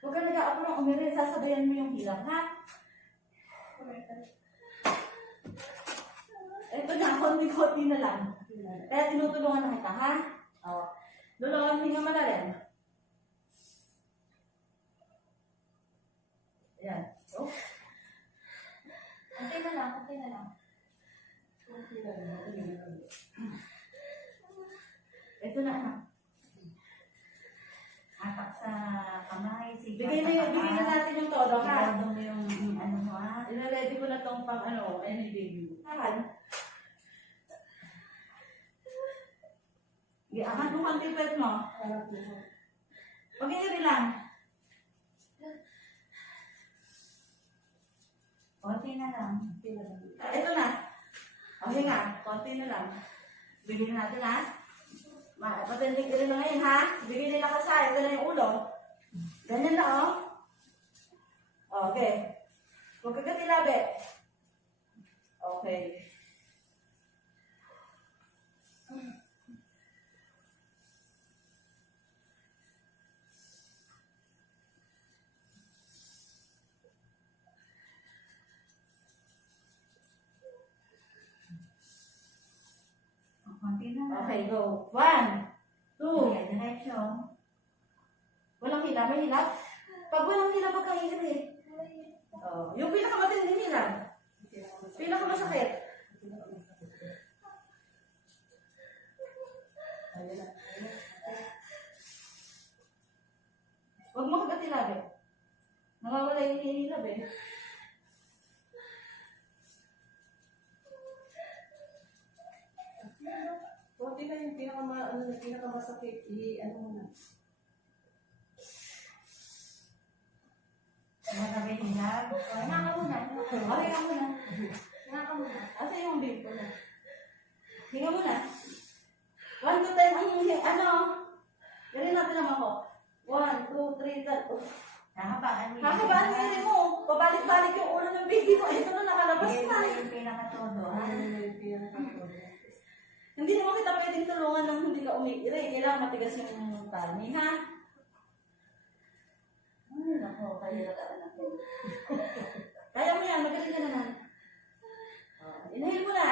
Huwag ka nag-a-up ng umirin, sasabayan mo yung hilang, ha? Ito na, konti-konti na lang. Kaya tinutulungan na kita, ha? O. Lulungan, hindi nga malalim. Ayan. So, Okay na lang, okay na lang. ito na, anak. Atak sa kamay, Bigay na natin yung todo, ha? Ilalong mo yung ano mo, ha? Ina-ready ko na tong pang ano, any baby. Akan. Akan mo konti pet mo. Pag-iniri lang. Konti na lang. Ito na. Okay nga, konti na lang. Bigyan natin, ha? Patinding rin na ngayon, ha? Bigyan nila ka sa, ito na yung ulo. Ganyan na, oh. Okay. Huwag ka katilabi. Okay. Konti na lang. Okay, go. 1, 2. Ayan, diretso. Walang hila, may hilap. Pag walang hila, pag kahihiri. Oh, yung pinakamatinding hila. Pinakamasakit. Huwag mo kagatilabi. Nawawala yung hinihilab eh. Konti na yung pinakamasakit. Ano mo na. Magabi hilag. Hinga ka muna. Okay ka muna. Hinga ka muna. Asa yung babe ko na? Hinga muna. 1 to 10 ang ano? Galing natin naman ko. 1, 2, 3, 4. Nakabaan mo. Kakabaan mo yun mo. Pabalik-balik yung ulo ng baby mo. Ito na nakalabas Ito na. na yung pinakatodo, ha? Hindi naman kita pwedeng tulungan ng hindi ka umiiri. Kailangan matigas yung tummy, ha? Ay, nako. Kaya natin. Kaya mo yan. Magaling ka naman. Inhale mo na.